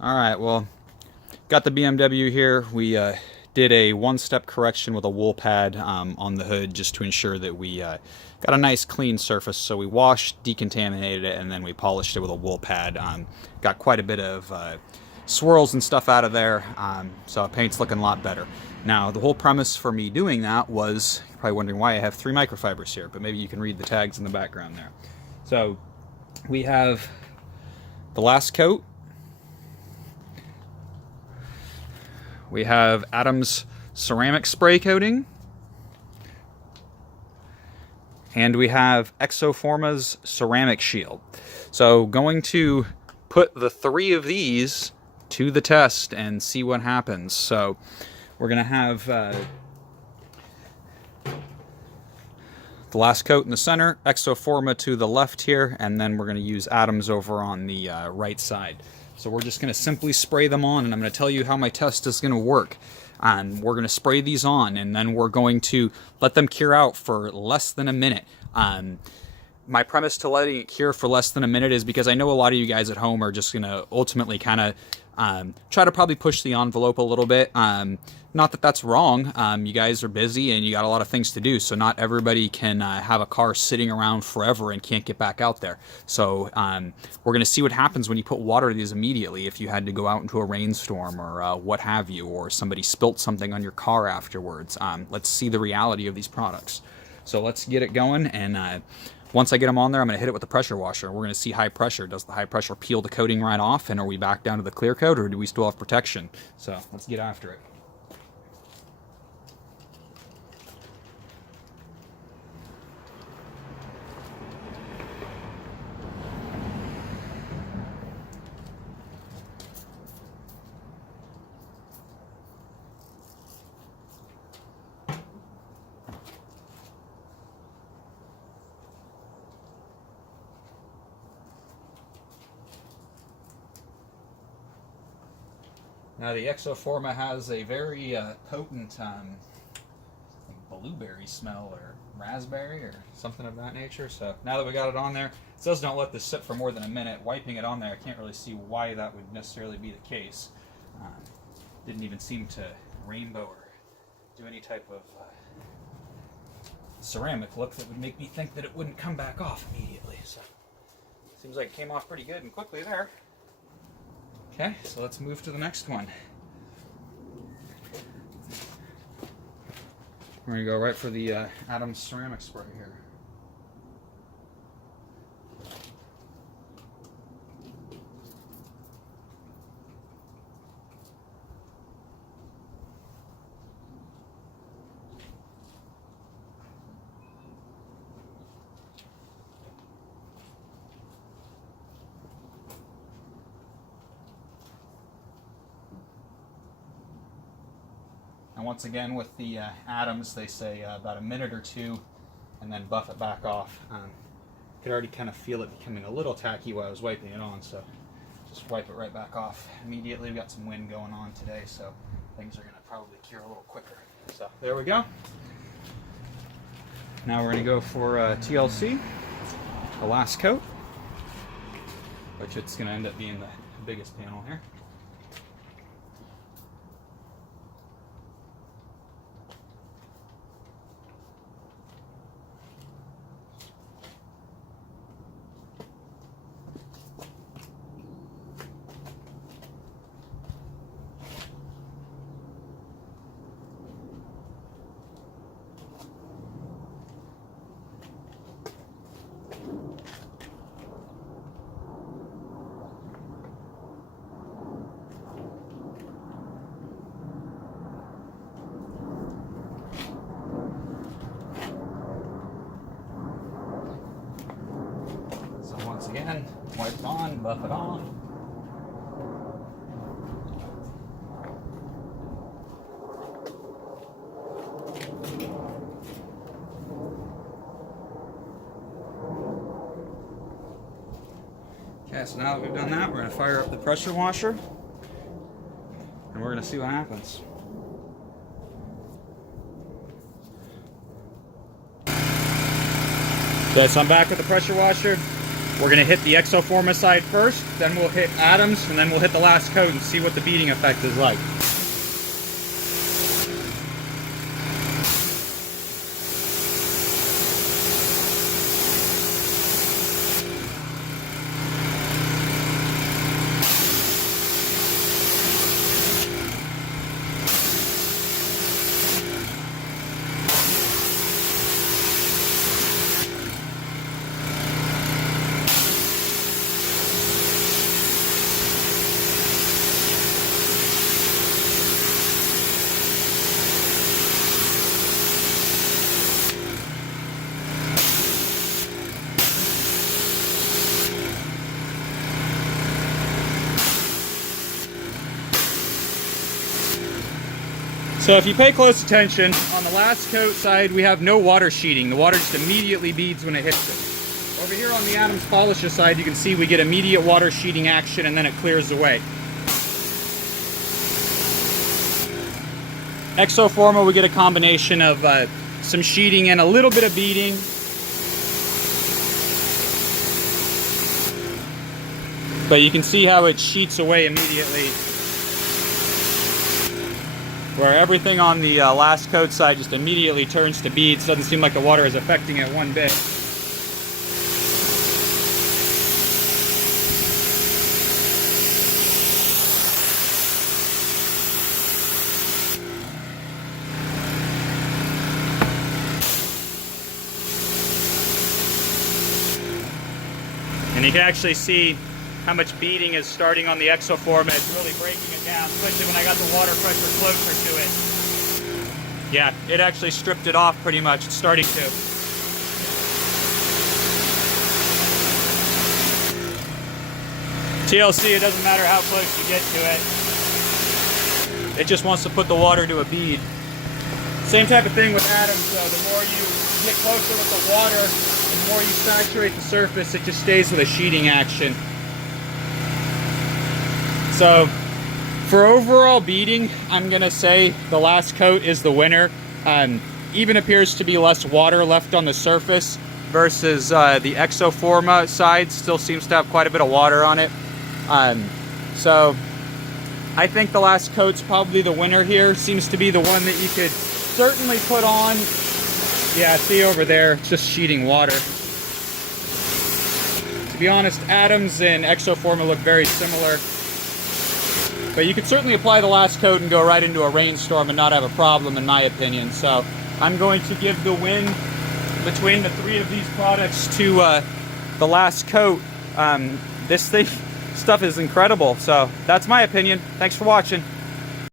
All right, well, got the BMW here. We did a one-step correction with a wool pad on the hood just to ensure that we got a nice clean surface. So we washed, decontaminated it, and then we polished it with a wool pad. Got quite a bit of swirls and stuff out of there, so the paint's looking a lot better. Now, the whole premise for me doing that was, you're probably wondering why I have 3 microfibers here, but maybe you can read the tags in the background there. So we have the last coat. We have Adam's ceramic spray coating. And we have ExoForma's ceramic shield. So going to put the 3 of these to the test and see what happens. So we're going to have the last coat in the center, ExoForma to the left here, and then we're going to use Adam's over on the right side. So we're just going to simply spray them on, and I'm going to tell you how my test is going to work. We're going to spray these on, and then we're going to let them cure out for less than a minute. My premise to letting it cure for less than a minute is because I know a lot of you guys at home are just going to ultimately kind of try to probably push the envelope a little bit. Not that that's wrong. You guys are busy and you got a lot of things to do, so not everybody can have a car sitting around forever and can't get back out there. So we're going to see what happens when you put water to these immediately if you had to go out into a rainstorm or what have you, or somebody spilt something on your car afterwards. Let's see the reality of these products. So let's get it going, and once I get them on there, I'm going to hit it with the pressure washer. We're going to see high pressure. Does the high pressure peel the coating right off, and are we back down to the clear coat, or do we still have protection? So let's get after it. Now the ExoForma has a very potent blueberry smell, or raspberry, or something of that nature. So now that we got it on there, it says don't let this sit for more than a minute. Wiping it on there, I can't really see why that would necessarily be the case. Didn't even seem to rainbow or do any type of ceramic look that would make me think that it wouldn't come back off immediately. So seems like it came off pretty good and quickly there. Okay, so let's move to the next one. We're going to go right for the Adam's ceramic spray here. And once again, with the Adams, they say about a minute or 2, and then buff it back off. Could already kind of feel it becoming a little tacky while I was wiping it on, so just wipe it right back off immediately. We've got some wind going on today, so things are going to probably cure a little quicker. So there we go. Now we're going to go for TLC, the last coat, which it's going to end up being the biggest panel here. Once again, wipe it on, buff it off. Okay, so now that we've done that, we're going to fire up the pressure washer, and we're going to see what happens. Okay, so I'm back with the pressure washer. We're gonna hit the ExoForma side first, then we'll hit Adams, and then we'll hit the last coat and see what the beading effect is like. So if you pay close attention, on the last coat side, we have no water sheeting. The water just immediately beads when it hits it. Over here on the Adams polisher side, you can see we get immediate water sheeting action and then it clears away. ExoForma, we get a combination of some sheeting and a little bit of beading. But you can see how it sheets away immediately. Where everything on the last coat side just immediately turns to beads. Doesn't seem like the water is affecting it one bit. And you can actually see how much beading is starting on the ExoForma. It's really breaking it down, especially when I got the water pressure closer to it. Yeah, it actually stripped it off pretty much. It's starting to. TLC, it doesn't matter how close you get to it. It just wants to put the water to a bead. Same type of thing with Adams though. The more you get closer with the water, the more you saturate the surface, it just stays with a sheeting action. So for overall beading, I'm gonna say the last coat is the winner. Even appears to be less water left on the surface versus the ExoForma side still seems to have quite a bit of water on it. So I think the last coat's probably the winner here. Seems to be the one that you could certainly put on. Yeah, see over there, it's just sheeting water. To be honest, Adams and ExoForma look very similar. But you could certainly apply the last coat and go right into a rainstorm and not have a problem, in my opinion. So I'm going to give the win between the three of these products to the last coat. This stuff is incredible. So that's my opinion. Thanks for watching.